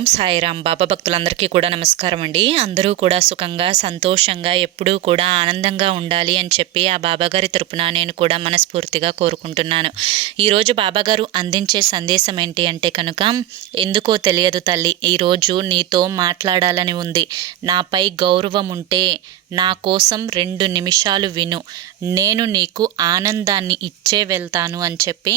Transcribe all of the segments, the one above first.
ఓం సాయిరామ్. బాబా భక్తులందరికీ కూడా నమస్కారం అండి. అందరూ కూడా సుఖంగా సంతోషంగా ఎప్పుడూ కూడా ఆనందంగా ఉండాలి అని చెప్పి ఆ బాబాగారి తరపున నేను కూడా మనస్ఫూర్తిగా కోరుకుంటున్నాను. ఈరోజు బాబాగారు అందించే సందేశం ఏంటి అంటే కనుక, ఎందుకో తెలియదు తల్లి, ఈరోజు నీతో మాట్లాడాలని ఉంది. నాపై గౌరవం ఉంటే నా కోసం 2 నిమిషాలు విను, నేను నీకు ఆనందాన్ని ఇచ్చే వెళ్తాను అని చెప్పి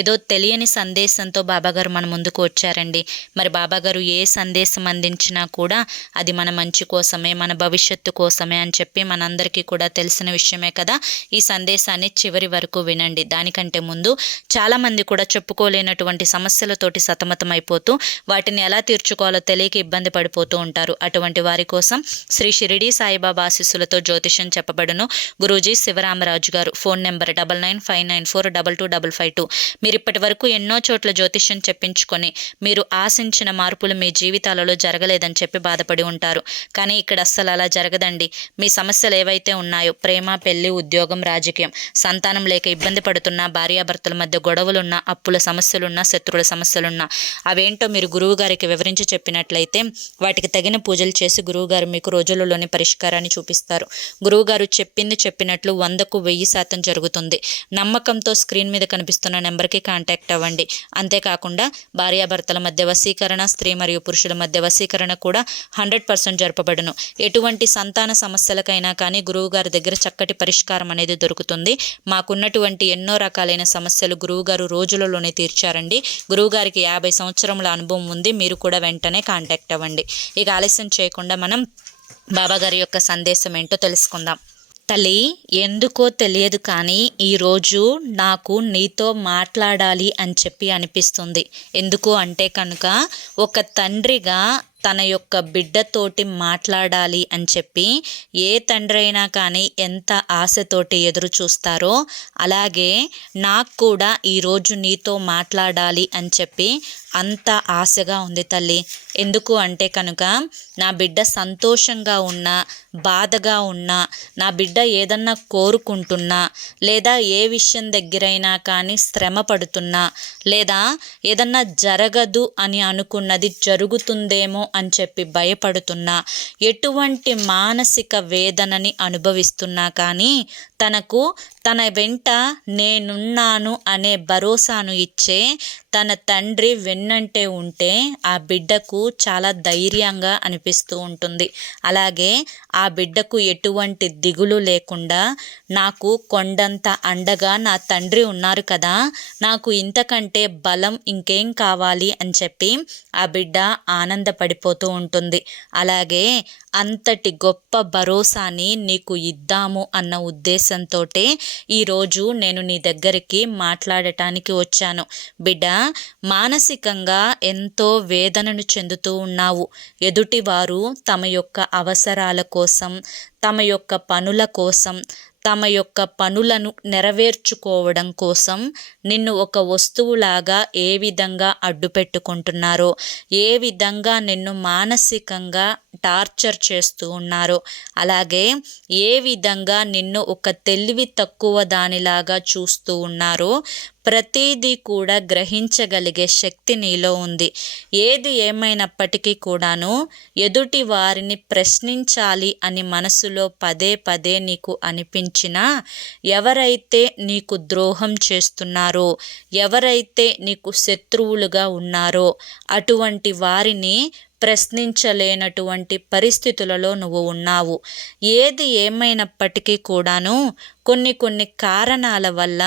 ఏదో తెలియని సందేశంతో బాబాగారు మన ముందుకు వచ్చారండి. మరి బాబాగారు ఏ సందేశం అందించినా కూడా అది మన మంచి కోసమే, మన భవిష్యత్తు కోసమే అని చెప్పి మనందరికీ కూడా తెలిసిన విషయమే కదా. ఈ సందేశాన్ని చివరి వరకు వినండి. దానికంటే ముందు చాలామంది కూడా చెప్పుకోలేనటువంటి సమస్యలతోటి సతమతమైపోతూ వాటిని ఎలా తీర్చుకోవాలో తెలియక ఇబ్బంది పడిపోతూ ఉంటారు. అటువంటి వారి కోసం శ్రీ షిరిడి సాయిబాబా ఆశీస్సులతో జ్యోతిషం చెప్పబడును. గురూజీ శివరామరాజు గారు. Phone number 9959425552. మీరు ఇప్పటి వరకు ఎన్నో చోట్ల జ్యోతిషం చెప్పించుకొని మీరు ఆశించిన మార్పులు మీ జీవితాలలో జరగలేదని చెప్పి బాధపడి ఉంటారు. కానీ ఇక్కడ అస్సలు అలా జరగదండి. మీ సమస్యలు ఏవైతే ఉన్నాయో, ప్రేమ, పెళ్లి, ఉద్యోగం, రాజకీయం, సంతానం లేక ఇబ్బంది పడుతున్నా, భార్యాభర్తల మధ్య గొడవలున్నా, అప్పుల సమస్యలున్నా, శత్రువుల సమస్యలున్నా, అవేంటో మీరు గురువు గారికి వివరించి చెప్పినట్లయితే వాటికి తగిన పూజలు చేసి గురువుగారు మీకు రోజులలోని పరిష్కారాన్ని చూపిస్తారు. గురువుగారు చెప్పింది చెప్పినట్లు 100కు 1000% జరుగుతుంది. నమ్మకంతో స్క్రీన్ మీద కనిపిస్తున్న నెంబర్కి కాంటాక్ట్ అవ్వండి. అంతేకాకుండా భార్యాభర్తల మధ్య వశీకరణ, స్త్రీ మరియు పురుషుల మధ్య వశీకరణ కూడా 100% జరపబడును. ఎటువంటి సంతాన సమస్యలకైనా కానీ గురువుగారి దగ్గర చక్కటి పరిష్కారం అనేది దొరుకుతుంది. మాకున్నటువంటి ఎన్నో రకాలైన సమస్యలు గురువుగారు రోజులలోనే తీర్చారండి. గురువుగారికి 50 సంవత్సరముల అనుభవం ఉంది. మీరు కూడా వెంటనే కాంటాక్ట్ అవ్వండి. ఇక ఆలస్యం చేయకుండా మనం బాబాగారి యొక్క సందేశం ఏంటో తెలుసుకుందాం. తల్లి, ఎందుకో తెలియదు కానీ ఈరోజు నాకు నీతో మాట్లాడాలి అని చెప్పి అనిపిస్తుంది. ఎందుకు అంటే కనుక, ఒక తండ్రిగా తన యొక్క బిడ్డతోటి మాట్లాడాలి అని చెప్పి ఏ తండ్రి అయినా కానీ ఎంత ఆశతోటి ఎదురు చూస్తారో, అలాగే నాకు కూడా ఈరోజు నీతో మాట్లాడాలి అని చెప్పి అంత ఆశగా ఉంది తల్లి. ఎందుకు అంటే కనుక, నా బిడ్డ సంతోషంగా ఉన్నా, బాధగా ఉన్నా, నా బిడ్డ ఏదన్నా కోరుకుంటున్నా, లేదా ఏ విషయం దగ్గరైనా కానీ శ్రమ పడుతున్నా, లేదా ఏదన్నా జరగదు అని అనుకున్నది జరుగుతుందేమో అని చెప్పి భయపడుతున్నా, ఎటువంటి మానసిక వేదనని అనుభవిస్తున్నా కానీ తనకు తన వెంట నేనున్నాను అనే భరోసాను ఇచ్చే తన తండ్రి వెన్నంటే ఉంటే ఆ బిడ్డకు చాలా ధైర్యంగా అనిపిస్తూ ఉంటుంది. అలాగే ఆ బిడ్డకు ఎటువంటి దిగులు లేకుండా, నాకు కొండంత అండగా నా తండ్రి ఉన్నారు కదా, నాకు ఇంతకంటే బలం ఇంకేం కావాలి అని చెప్పి ఆ బిడ్డ ఆనందపడిపోతూ ఉంటుంది. అలాగే అంతటి గొప్ప భరోసాని నీకు ఇద్దాము అన్న ఉద్దేశంతో ఈరోజు నేను నీ దగ్గరికి మాట్లాడటానికి వచ్చాను. బిడ్డ, మానసికంగా ఎంతో వేదనను చెందుతూ ఉన్నావు. ఎదుటివారు తమ యొక్క అవసరాల కోసం, తమ యొక్క పనుల కోసం, తమ యొక్క పనులను నెరవేర్చుకోవడం కోసం నిన్ను ఒక వస్తువులాగా ఏ విధంగా అడ్డు పెట్టుకుంటున్నారో, ఏ విధంగా నిన్ను మానసికంగా టార్చర్ చేస్తూ ఉన్నారో, అలాగే ఏ విధంగా నిన్ను ఒక తెలివి తక్కువ దానిలాగా చూస్తూ ఉన్నారో ప్రతిదీ కూడా గ్రహించగలిగే శక్తి నీలో ఉంది. ఏది ఏమైనప్పటికీ కూడాను ఎదుటి వారిని ప్రశ్నించాలి అని మనసులో పదే పదే నీకు అనిపించినా, ఎవరైతే నీకు ద్రోహం చేస్తున్నారో, ఎవరైతే నీకు శత్రువులుగా ఉన్నారో అటువంటి వారిని ప్రశ్నించలేనటువంటి పరిస్థితులలో నువ్వు ఉన్నావు. ఏది ఏమైనప్పటికీ కూడాను కొన్ని కారణాల వల్ల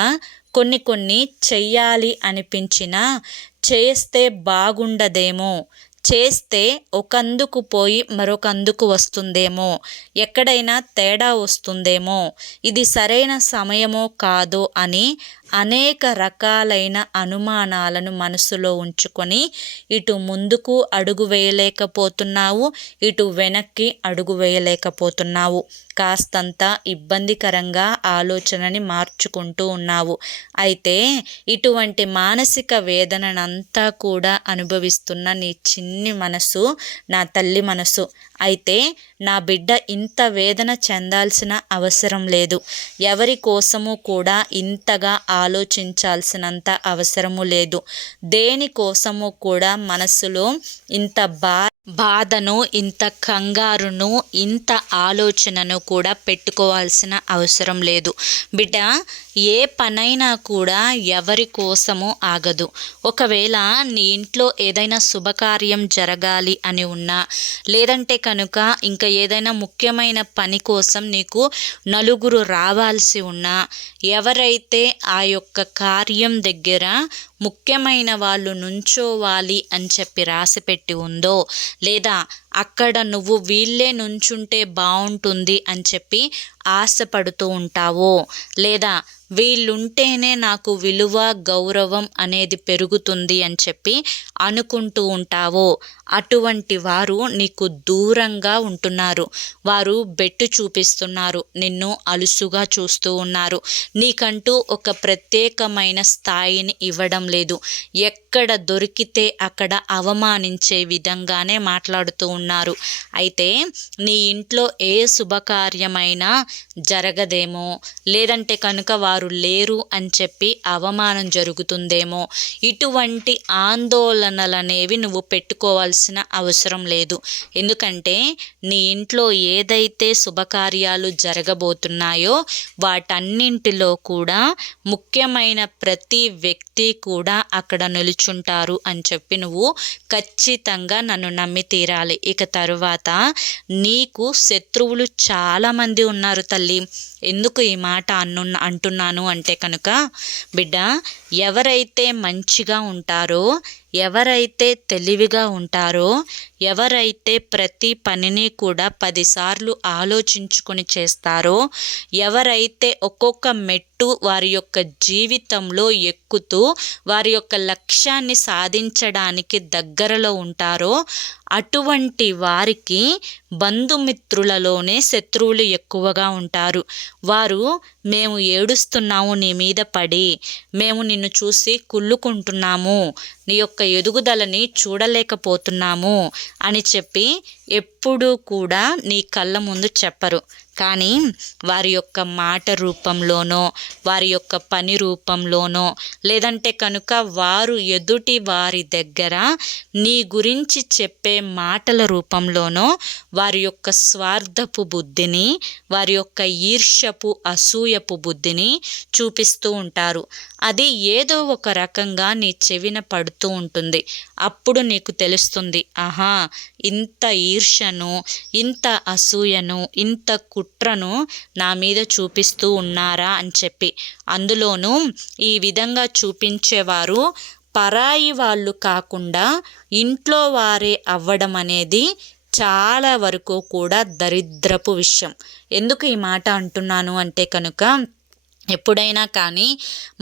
కొన్ని చెయ్యాలి అనిపించినా, చేస్తే బాగుండదేమో, చేస్తే ఒకందుకు పోయి మరొకందుకు వస్తుందేమో, ఎక్కడైనా తేడా వస్తుందేమో, ఇది సరైన సమయమో కాదో అని అనేక రకాలైన అనుమానాలను మనసులో ఉంచుకొని ఇటు ముందుకు అడుగు వేయలేకపోతున్నావు, ఇటు వెనక్కి అడుగు వేయలేకపోతున్నావు. కాస్తంత ఇబ్బందికరంగా ఆలోచనని మార్చుకుంటూ ఉన్నావు. అయితే ఇటువంటి మానసిక వేదనంతా కూడా అనుభవిస్తున్న నీ చిన్ని మనసు నా తల్లి మనసు. అయితే నా బిడ్డ ఇంత వేదన చెందాల్సిన అవసరం లేదు, ఎవరి కోసము కూడా ఇంతగా ఆలోచించాల్సినంత అవసరము లేదు, దేనికోసము కూడా మనసులో ఇంత బాధను, ఇంత కంగారును, ఇంత ఆలోచనను కూడా పెట్టుకోవాల్సిన అవసరం లేదు. బిడ్డ, ఏ పనైనా కూడా ఎవరి కోసము ఆగదు. ఒకవేళ నీ ఇంట్లో ఏదైనా శుభకార్యం జరగాలి అని ఉన్నా, లేదంటే కనుక ఇంకా ఏదైనా ముఖ్యమైన పని కోసం నీకు నలుగురు రావాల్సి ఉన్నా, ఎవరైతే ఆ యొక్క కార్యం దగ్గర ముఖ్యమైన వాళ్ళు నుంచోవాలి అని చెప్పి రాసిపెట్టి ఉందో, లేదా అక్కడ నువ్వు వీళ్ళే నుంచుంటే బాగుంటుంది అని చెప్పి ఆశపడుతూ ఉంటావో, లేదా వీళ్ళుంటేనే నాకు విలువ గౌరవం అనేది పెరుగుతుంది అని చెప్పి అనుకుంటూ ఉంటావో, అటువంటి వారు నీకు దూరంగా ఉంటున్నారు. వారు బెట్టు చూపిస్తున్నారు, నిన్ను అలుసుగా చూస్తూ ఉన్నారు, నీకంటూ ఒక ప్రత్యేకమైన స్థాయిని ఇవ్వడం లేదు, ఎక్కడ దొరికితే అక్కడ అవమానించే విధంగానే మాట్లాడుతూ ఉన్నారు. అయితే నీ ఇంట్లో ఏ శుభకార్యమైనా జరగదేమో, లేదంటే కనుక వారు లేరు అని చెప్పి అవమానం జరుగుతుందేమో, ఇటువంటి ఆందోళనలనేవి నువ్వు పెట్టుకోవాల్సిన అవసరం లేదు. ఎందుకంటే నీ ఇంట్లో ఏదైతే శుభకార్యాలు జరగబోతున్నాయో వాటన్నింటిలో కూడా ముఖ్యమైన ప్రతి వ్యక్తి కూడా అక్కడ నిలుచుంటారు అని చెప్పి నువ్వు ఖచ్చితంగా నన్ను నమ్మి తీరాలి. ఇక తరువాత నీకు శత్రువులు చాలామంది ఉన్నారు తల్లి. ఎందుకు ఈ మాట అంటున్నాను అంటే కనుక బిడ్డ, ఎవరైతే మంచిగా ఉంటారో, ఎవరైతే తెలివిగా ఉంటారో, ఎవరైతే ప్రతి పనిని కూడా 10 సార్లు ఆలోచించుకొని చేస్తారో, ఎవరైతే ఒక్కొక్క మెట్టు వారి యొక్క జీవితంలో ఎక్కుతూ వారి యొక్క లక్ష్యాన్ని సాధించడానికి దగ్గరలో ఉంటారో, అటువంటి వారికి బంధుమిత్రులలోనే శత్రువులు ఎక్కువగా ఉంటారు. వారు మేము ఏడుస్తున్నాము నీ మీద పడి, మేము నిన్ను చూసి కుళ్ళుకుంటున్నాము, నీ యొక్క ఎదుగుదలని చూడలేకపోతున్నాము అని చెప్పి ఎప్పుడూ కూడా నీ కళ్ళ ముందు చెప్పరు. కానీ వారి యొక్క మాట రూపంలోనో, వారి యొక్క పని రూపంలోనో, లేదంటే కనుక వారు ఎదుటి వారి దగ్గర నీ గురించి చెప్పే మాటల రూపంలోనో వారి యొక్క స్వార్థపు బుద్ధిని, వారి యొక్క ఈర్ష్యపు అసూయపు బుద్ధిని చూపిస్తూ ఉంటారు. అది ఏదో ఒక రకంగా నీ చెవిన పడుతూ ఉంటుంది. అప్పుడు నీకు తెలుస్తుంది, ఆహా, ఇంత ఈర్ష్యను, ఇంత అసూయను, ఇంత కుట్రను నా మీద చూపిస్తూ ఉన్నారా అని చెప్పి. అందులోనూ ఈ విధంగా చూపించేవారు పరాయి వాళ్ళు కాకుండా ఇంట్లో వారే అవ్వడం అనేది చాలా వరకు కూడా దరిద్రపు విషయం. ఎందుకు ఈ మాట అంటున్నాను అంటే కనుక, ఎప్పుడైనా కానీ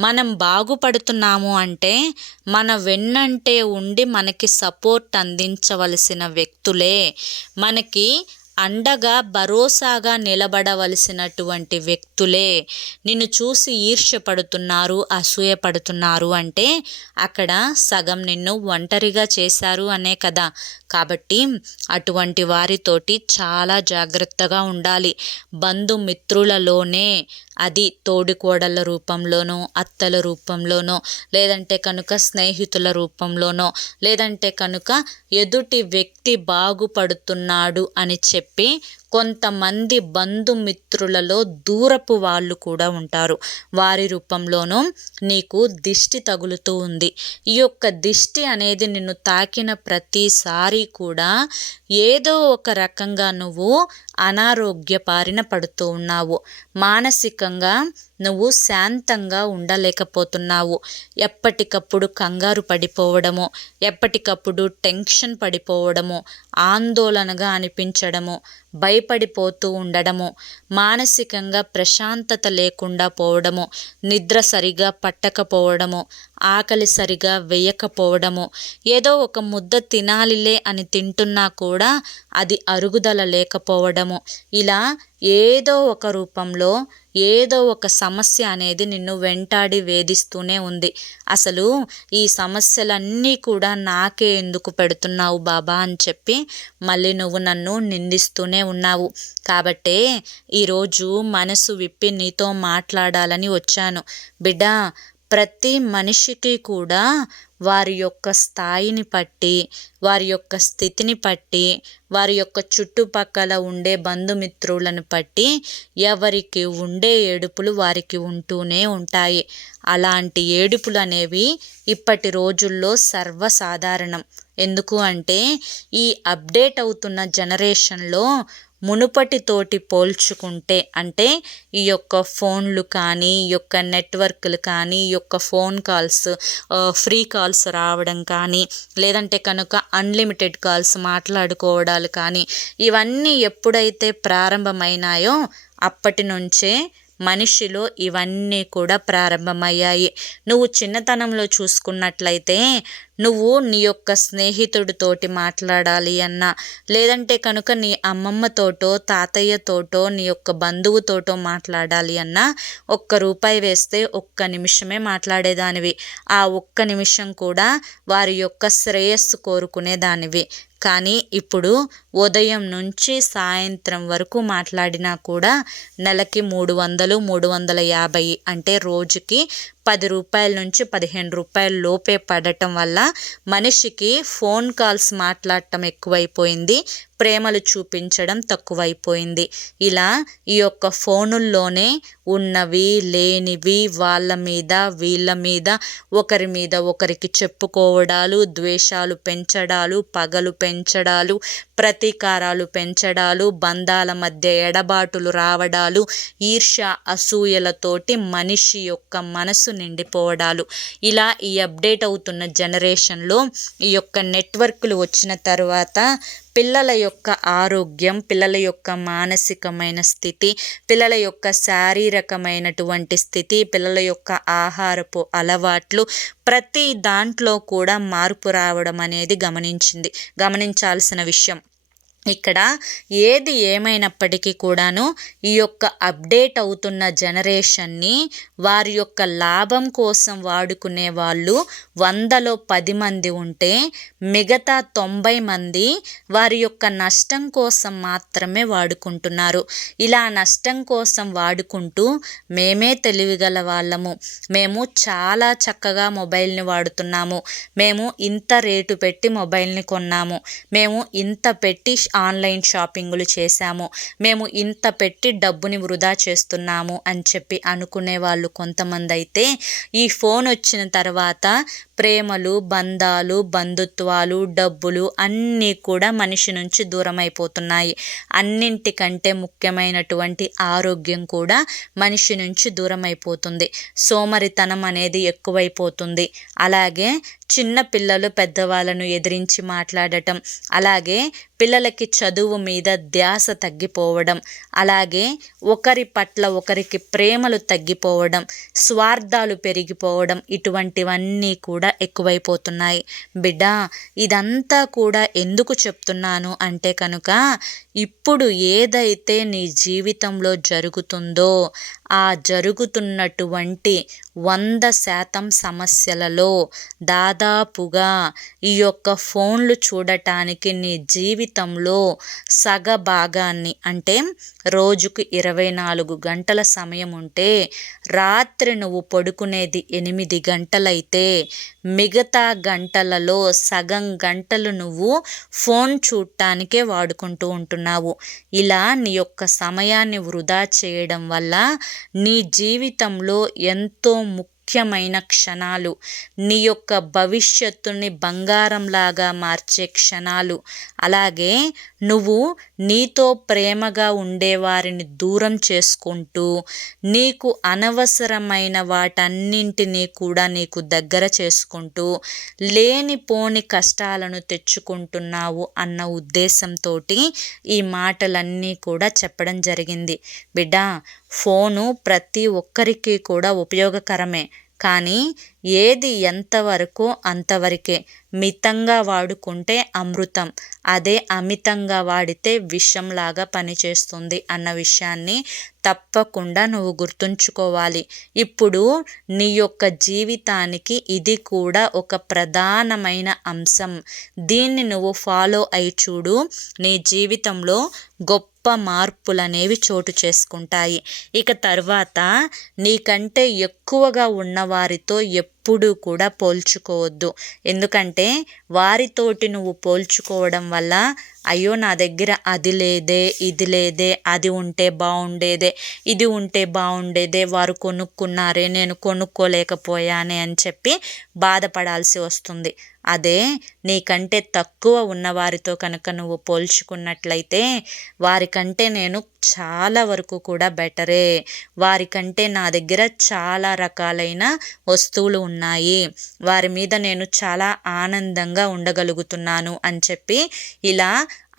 మనం బాగుపడుతున్నాము అంటే మన వెన్నంటే ఉండి మనకి సపోర్ట్ అందించవలసిన వ్యక్తులే, మనకి అండగా భరోసాగా నిలబడవలసినటువంటి వ్యక్తులే నిన్ను చూసి ఈర్ష్యపడుతున్నారు, అసూయపడుతున్నారు అంటే అక్కడ సగం నిన్ను ఒంటరిగా చేశారు అనే కదా. కాబట్టి అటువంటి వారితోటి చాలా జాగ్రత్తగా ఉండాలి. బంధుమిత్రులలోనే, అది తోడికోడళ్ళ రూపంలోనో, అత్తల రూపంలోనో, లేదంటే కనుక స్నేహితుల రూపంలోనో, లేదంటే కనుక ఎదుటి వ్యక్తి బాగుపడుతున్నాడు అని చెప్పి కొంతమంది బంధుమిత్రులలో దూరపు వాళ్ళు కూడా ఉంటారు. వారి రూపంలోనూ నీకు దిష్టి తగులుతూ ఉంది. ఈ యొక్క దిష్టి అనేది నిన్ను తాకిన ప్రతిసారి కూడా ఏదో ఒక రకంగా నువ్వు అనారోగ్య బారిన పడుతూ ఉన్నావు. మానసికంగా నువ్వు శాంతంగా ఉండలేకపోతున్నావు. ఎప్పటికప్పుడు కంగారు పడిపోవడము, ఎప్పటికప్పుడు టెన్షన్ పడిపోవడము, ఆందోళనగా అనిపించడము, భయపడిపోతూ ఉండడము, మానసికంగా ప్రశాంతత లేకుండా పోవడము, నిద్ర సరిగా పట్టకపోవడము, ఆకలి సరిగా వేయకపోవడము, ఏదో ఒక ముద్ద తినాలిలే అని తింటున్నా కూడా అది అరుగుదల లేకపోవడము, ఇలా ఏదో ఒక రూపంలో ఏదో ఒక సమస్య అనేది నిన్ను వెంటాడి వేధిస్తూనే ఉంది. అసలు ఈ సమస్యలన్నీ కూడా నాకే ఎందుకు పెడుతున్నావు బాబా అని చెప్పి మళ్ళీ నువ్వు నన్ను నిందిస్తూనే ఉన్నావు. కాబట్టే ఈరోజు మనసు విప్పి నీతో మాట్లాడాలని వచ్చాను. బిడ్డా, ప్రతి మనిషికి కూడా వారి యొక్క స్థాయిని బట్టి, వారి యొక్క స్థితిని బట్టి, వారి యొక్క చుట్టుపక్కల ఉండే బంధుమిత్రులను బట్టి ఎవరికి ఉండే ఏడుపులు వారికి ఉంటూనే ఉంటాయి. అలాంటి ఏడుపులు అనేవి ఇప్పటి రోజుల్లో సర్వసాధారణం. ఎందుకు అంటే ఈ అప్డేట్ అవుతున్న జనరేషన్లో మునుపటితోటి పోల్చుకుంటే, అంటే ఈ యొక్క ఫోన్లు కానీ, ఈ యొక్క నెట్వర్క్లు కానీ, ఈ యొక్క ఫోన్ కాల్స్, ఫ్రీ కాల్స్ రావడం కానీ, లేదంటే కనుక అన్లిమిటెడ్ కాల్స్ మాట్లాడుకోవడాలు కానీ, ఇవన్నీ ఎప్పుడైతే ప్రారంభమైనాయో అప్పటి నుంచే మనిషిలో ఇవన్నీ కూడా ప్రారంభమయ్యాయి. నువ్వు చిన్నతనంలో చూసుకున్నట్లయితే నువ్వు నీ యొక్క స్నేహితుడితోటి మాట్లాడాలి అన్నా, లేదంటే కనుక నీ అమ్మమ్మతోటో తాతయ్యతోటో నీ యొక్క బంధువుతోటో మాట్లాడాలి అన్నా ₹1 వేస్తే ఒక్క నిమిషమే మాట్లాడేదానివి. ఆ ఒక్క నిమిషం కూడా వారి యొక్క శ్రేయస్సు కోరుకునేదానివి. కానీ ఇప్పుడు ఉదయం నుంచి సాయంత్రం వరకు మాట్లాడినా కూడా నెలకి 300, 350, అంటే రోజుకి ₹10 నుంచి ₹15 లోపే పడటం వల్ల మనిషికి ఫోన్ కాల్స్ మాట్లాడటం ఎక్కువైపోయింది, ప్రేమలు చూపించడం తక్కువైపోయింది. ఇలా ఈ యొక్క ఫోనుల్లోనే ఉన్నవి లేనివి వాళ్ళ మీద వీళ్ళ మీద ఒకరి మీద ఒకరికి చెప్పుకోవడాలు, ద్వేషాలు పెంచడాలు, పగలు పెంచడాలు, ప్రతీకారాలు పెంచడాలు, బంధాల మధ్య ఎడబాటులు రావడాలు, ఈర్ష్య అసూయలతోటి మనిషి యొక్క మనసు నిండిపోవడాలు. ఇలా ఈ అప్డేట్ అవుతున్న జనరేషన్లో ఈ యొక్క నెట్వర్క్లు వచ్చిన తర్వాత పిల్లల యొక్క ఆరోగ్యం, పిల్లల యొక్క మానసికమైన స్థితి, పిల్లల యొక్క శారీరకమైనటువంటి స్థితి, పిల్లల యొక్క ఆహారపు అలవాట్లు, ప్రతి దాంట్లో కూడా మార్పు రావడం అనేది గమనించాల్సిన విషయం. ఇక్కడ ఏది ఏమైనప్పటికీ కూడాను ఈ యొక్క అప్డేట్ అవుతున్న జనరేషన్ని వారి యొక్క లాభం కోసం వాడుకునే వాళ్ళు 100లో 10 మంది ఉంటే మిగతా 90 మంది వారి యొక్క నష్టం కోసం మాత్రమే వాడుకుంటున్నారు. ఇలా నష్టం కోసం వాడుకుంటూ మేమే తెలివిగల వాళ్ళము, మేము చాలా చక్కగా మొబైల్ని వాడుతున్నాము, మేము ఇంత రేటు పెట్టి మొబైల్ని కొన్నాము, మేము ఇంత పెట్టి ఆన్లైన్ షాపింగులు చేశాము, మేము ఇంత పెట్టి డబ్బుని వృధా చేస్తున్నాము అని చెప్పి అనుకునే వాళ్ళు కొంతమంది అయితే ఈ ఫోన్ వచ్చిన తర్వాత ప్రేమలు, బంధాలు, బంధుత్వాలు, డబ్బులు అన్నీ కూడా మనిషి నుంచి దూరం అయిపోతున్నాయి. అన్నింటికంటే ముఖ్యమైనటువంటి ఆరోగ్యం కూడా మనిషి నుంచి దూరం అయిపోతుంది. సోమరితనం అనేది ఎక్కువైపోతుంది. అలాగే చిన్న పిల్లలు పెద్దవాళ్ళను ఎదిరించి మాట్లాడటం, అలాగే పిల్లలకి చదువు మీద ధ్యాస తగ్గిపోవడం, అలాగే ఒకరి పట్ల ఒకరికి ప్రేమలు తగ్గిపోవడం, స్వార్థాలు పెరిగిపోవడం, ఇటువంటివన్నీ కూడా ఎక్కువైపోతున్నాయి. బిడ్డ, ఇదంతా కూడా ఎందుకు చెప్తున్నాను అంటే కనుక ఇప్పుడు ఏదైతే నీ జీవితంలో జరుగుతుందో ఆ జరుగుతున్నటువంటి 100% సమస్యలలో దాదాపుగా ఈ యొక్క ఫోన్లు చూడటానికి నీ జీవితంలో సగభాగాన్ని, అంటే రోజుకు 24 గంటల సమయం ఉంటే రాత్రి నువ్వు పడుకునేది 8 గంటలైతే మిగతా గంటలలో సగం గంటలు నువ్వు ఫోన్ చూడటానికే వాడుకుంటూ ఉంటున్నావు. ఇలా నీ యొక్క సమయాన్ని వృధా చేయడం వల్ల నీ జీవితంలో ఎంతో ముఖ్యమైన క్షణాలు, నీ యొక్క భవిష్యత్తుని బంగారంలాగా మార్చే క్షణాలు, అలాగే నువ్వు నీతో ప్రేమగా ఉండేవారిని దూరం చేసుకుంటూ నీకు అనవసరమైన వాటన్నింటినీ కూడా నీకు దగ్గర చేసుకుంటూ లేనిపోని కష్టాలను తెచ్చుకుంటున్నావు అన్న ఉద్దేశంతో ఈ మాటలన్నీ కూడా చెప్పడం జరిగింది. బిడ్డ, ఫోను ప్రతి ఒక్కరికి కూడా ఉపయోగకరమే, కానీ ఏది ఎంతవరకో అంతవరకే. మితంగా వాడుకుంటే అమృతం, అదే అమితంగా వాడితే విషంలాగా పనిచేస్తుంది అన్న విషయాన్ని తప్పకుండా నువ్వు గుర్తుంచుకోవాలి. ఇప్పుడు నీ యొక్క జీవితానికి ఇది కూడా ఒక ప్రధానమైన అంశం. దీన్ని నువ్వు ఫాలో అయి చూడు, నీ జీవితంలో గొప్ప మార్పులనేవి చోటు చేసుకుంటాయి. ఇక తర్వాత నీకంటే ఎక్కువగా ఉన్నవారితో ఎప్పుడూ కూడా పోల్చుకోవద్దు. ఎందుకంటే వారితోటి నువ్వు పోల్చుకోవడం వల్ల అయ్యో నా దగ్గర అది లేదే, ఇది లేదే, అది ఉంటే బాగుండేదే, ఇది ఉంటే బాగుండేదే, వారు కొనుక్కున్నారే నేను కొనుక్కోలేకపోయానే అని చెప్పి బాధపడాల్సి వస్తుంది. అదే నీకంటే తక్కువ ఉన్నవారితో కనుక నువ్వు పోల్చుకున్నట్లయితే వారికంటే నేను చాలా వరకు కూడా బెటరే, వారికంటే నా దగ్గర చాలా రకాలైన వస్తువులు ఉన్నాయి, వారి మీద నేను చాలా ఆనందంగా ఉండగలుగుతున్నాను అని చెప్పి ఇలా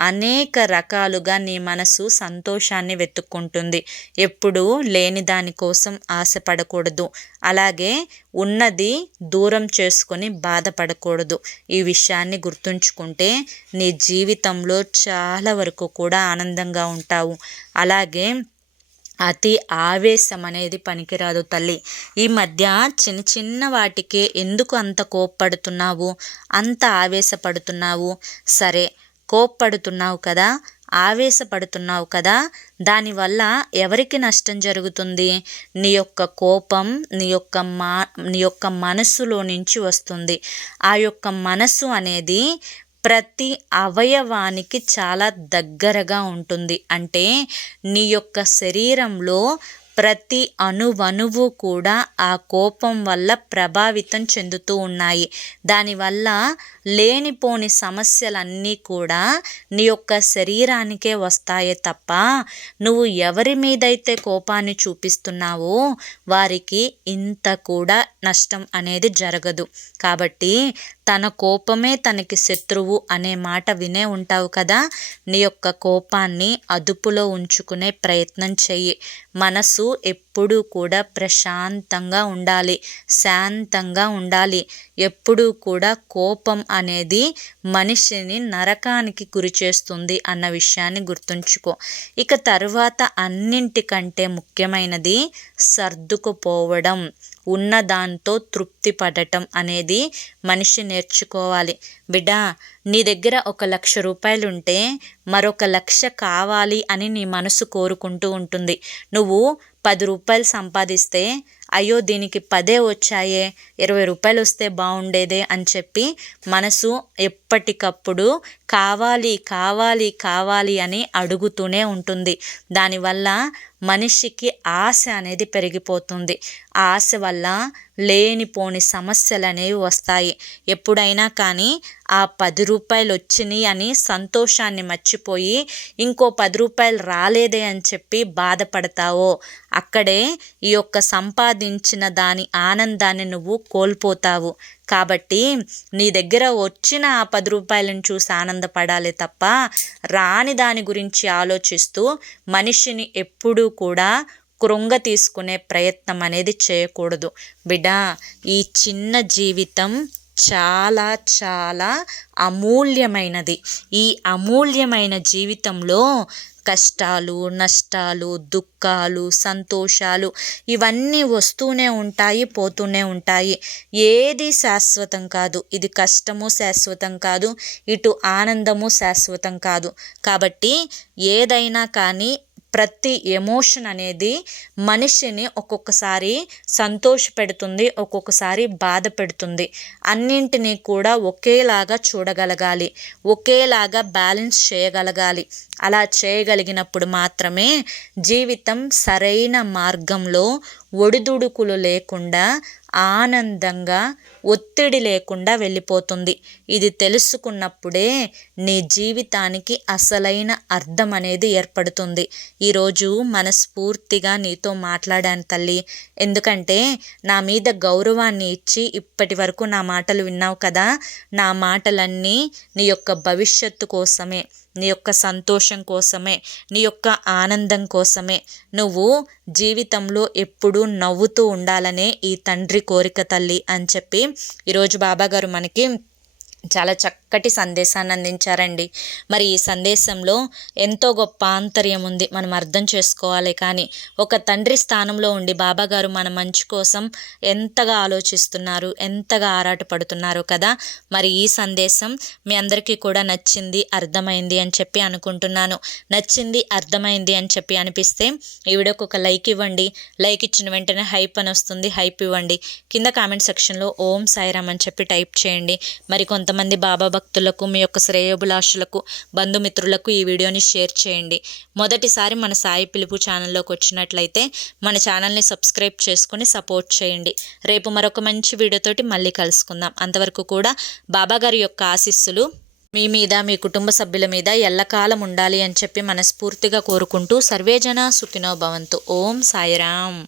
అనేక రకాలుగా నీ మనసు సంతోషాన్ని వెతుక్కుంటుంది. ఎప్పుడూ లేని దానికోసం ఆశపడకూడదు. అలాగే ఉన్నది దూరం చేసుకొని బాధపడకూడదు. ఈ విషయాన్ని గుర్తుంచుకుంటే నీ జీవితంలో చాలా వరకు కూడా ఆనందంగా ఉంటావు. అలాగే అతి ఆవేశం అనేది పనికిరాదు తల్లి. ఈ మధ్య చిన్న చిన్న వాటికే ఎందుకు అంత కోప్పడుతున్నావు, అంత ఆవేశపడుతున్నావు? సరే, కోప్పడుతున్నావు కదా, ఆవేశపడుతున్నావు కదా, దానివల్ల ఎవరికి నష్టం జరుగుతుంది? నీ యొక్క కోపం నీ యొక్క మనస్సులో నుంచి వస్తుంది. ఆ యొక్క మనస్సు అనేది ప్రతి అవయవానికి చాలా దగ్గరగా ఉంటుంది. అంటే నీ యొక్క శరీరంలో ప్రతి అణువణువు కూడా ఆ కోపం వల్ల ప్రభావితం చెందుతూ ఉన్నాయి. దానివల్ల లేనిపోని సమస్యలన్నీ కూడా నీ యొక్క శరీరానికే వస్తాయే తప్ప నువ్వు ఎవరి మీదైతే కోపాన్ని చూపిస్తున్నావో వారికి ఇంత కూడా నష్టం అనేది జరగదు. కాబట్టి తన కోపమే తనకి శత్రువు అనే మాట వినే ఉంటావు కదా. నీ యొక్క కోపాన్ని అదుపులో ఉంచుకునే ప్రయత్నం చెయ్యి. మనసు ఎప్పుడూ కూడా ప్రశాంతంగా ఉండాలి, శాంతంగా ఉండాలి. ఎప్పుడూ కూడా కోపం అనేది మనిషిని నరకానికి గురి చేస్తుంది అన్న విషయాన్ని గుర్తుంచుకో. ఇక తరువాత అన్నింటికంటే ముఖ్యమైనది సర్దుకుపోవడం, ఉన్నదాంతో తృప్తి పడటం అనేది మనిషి నేర్చుకోవాలి. బిడ్డ, నీ దగ్గర 1,00,000 రూపాయలు ఉంటే మరొక 1,00,000 కావాలి అని నీ మనసు కోరుకుంటూ ఉంటుంది. నువ్వు 10 రూపాయలు సంపాదిస్తే అయ్యో దీనికి 10 వచ్చాయే, 20 రూపాయలు వస్తే బాగుండేదే అని చెప్పి మనసు ఎప్పటికప్పుడు కావాలి కావాలి కావాలి అని అడుగుతూనే ఉంటుంది. దానివల్ల మనిషికి ఆశ అనేది పెరిగిపోతుంది. ఆ ఆశ వల్ల లేనిపోని సమస్యలు అనేవి వస్తాయి. ఎప్పుడైనా కానీ ఆ 10 రూపాయలు వచ్చినాయి అని సంతోషాన్ని మర్చిపోయి ఇంకో 10 రూపాయలు రాలేదే అని చెప్పి బాధపడతావో అక్కడే ఈ యొక్క సంపాదించిన దాని ఆనందాన్ని నువ్వు కోల్పోతావు. కాబట్టి నీ దగ్గర వచ్చిన ఆ 10 రూపాయలను చూసి ఆనందపడాలి తప్ప రాని దాని గురించి ఆలోచిస్తూ మనిషిని ఎప్పుడూ కూడా కృంగ తీసుకునే ప్రయత్నం అనేది చేయకూడదు. బిడ్డ, ఈ చిన్న జీవితం చాలా చాలా అమూల్యమైనది. ఈ అమూల్యమైన జీవితంలో కష్టాలు, నష్టాలు, దుఃఖాలు, సంతోషాలు ఇవన్నీ వస్తూనే ఉంటాయి, పోతూనే ఉంటాయి. ఏది శాశ్వతం కాదు. ఇది కష్టము శాశ్వతం కాదు, ఇటు ఆనందము శాశ్వతం కాదు. కాబట్టి ఏదైనా కానీ ప్రతి ఎమోషన్ అనేది మనిషిని ఒక్కొక్కసారి సంతోషపెడుతుంది, ఒక్కొక్కసారి బాధ పెడుతుంది. అన్నింటినీ కూడా ఒకేలాగా చూడగలగాలి, ఒకేలాగా బ్యాలెన్స్ చేయగలగాలి. అలా చేయగలిగినప్పుడు మాత్రమే జీవితం సరైన మార్గంలో ఒడిదుడుకులు లేకుండా ఆనందంగా ఒత్తిడి లేకుండా వెళ్ళిపోతుంది. ఇది తెలుసుకున్నప్పుడే నీ జీవితానికి అసలైన అర్థం అనేది ఏర్పడుతుంది. ఈరోజు మనస్ఫూర్తిగా నీతో మాట్లాడాను తల్లి. ఎందుకంటే నా మీద గౌరవాన్ని ఇచ్చి ఇప్పటి వరకు నా మాటలు విన్నావు కదా. నా మాటలన్నీ నీ యొక్క భవిష్యత్తు కోసమే, నీ యొక్క సంతోషం కోసమే, నీ యొక్క ఆనందం కోసమే. నువ్వు జీవితంలో ఎప్పుడూ నవ్వుతూ ఉండాలనే ఈ తండ్రి కోరిక తల్లి అని చెప్పి ఈరోజు బాబాగారు మనకి చాలా చక్కటి సందేశాన్ని అందించారండి. మరి ఈ సందేశంలో ఎంతో గొప్ప ఆంతర్యం ఉంది, మనం అర్థం చేసుకోవాలి. కానీ ఒక తండ్రి స్థానంలో ఉండి బాబాగారు మన మంచి కోసం ఎంతగా ఆలోచిస్తున్నారు, ఎంతగా ఆరాటపడుతున్నారు కదా. మరి ఈ సందేశం మీ అందరికీ కూడా నచ్చింది, అర్థమైంది అని చెప్పి అనుకుంటున్నాను. నచ్చింది, అర్థమైంది అని చెప్పి అనిపిస్తే ఈ వీడియోకి ఒక లైక్ ఇవ్వండి. లైక్ ఇచ్చిన వెంటనే హైప్ అని వస్తుంది, హైప్ ఇవ్వండి. కింద కామెంట్ సెక్షన్లో ఓం సాయిరామ్ అని చెప్పి టైప్ చేయండి. మరి కొంతమంది బాబా భక్తులకు, మీ యొక్క శ్రేయోభిలాషులకు, బంధుమిత్రులకు ఈ వీడియోని షేర్ చేయండి. మొదటిసారి మన సాయి పిలుపు ఛానల్లోకి వచ్చినట్లయితే మన ఛానల్ని సబ్స్క్రైబ్ చేసుకొని సపోర్ట్ చేయండి. రేపు మరొక మంచి వీడియోతోటి మళ్ళీ కలుసుకుందాం. అంతవరకు కూడా బాబా గారి యొక్క ఆశీస్సులు మీ మీద, మీ కుటుంబ సభ్యుల మీద ఎల్లకాలం ఉండాలి అని చెప్పి మనస్ఫూర్తిగా కోరుకుంటూ సర్వేజన సుఖినో భవంతు. ఓం సాయిరామ్.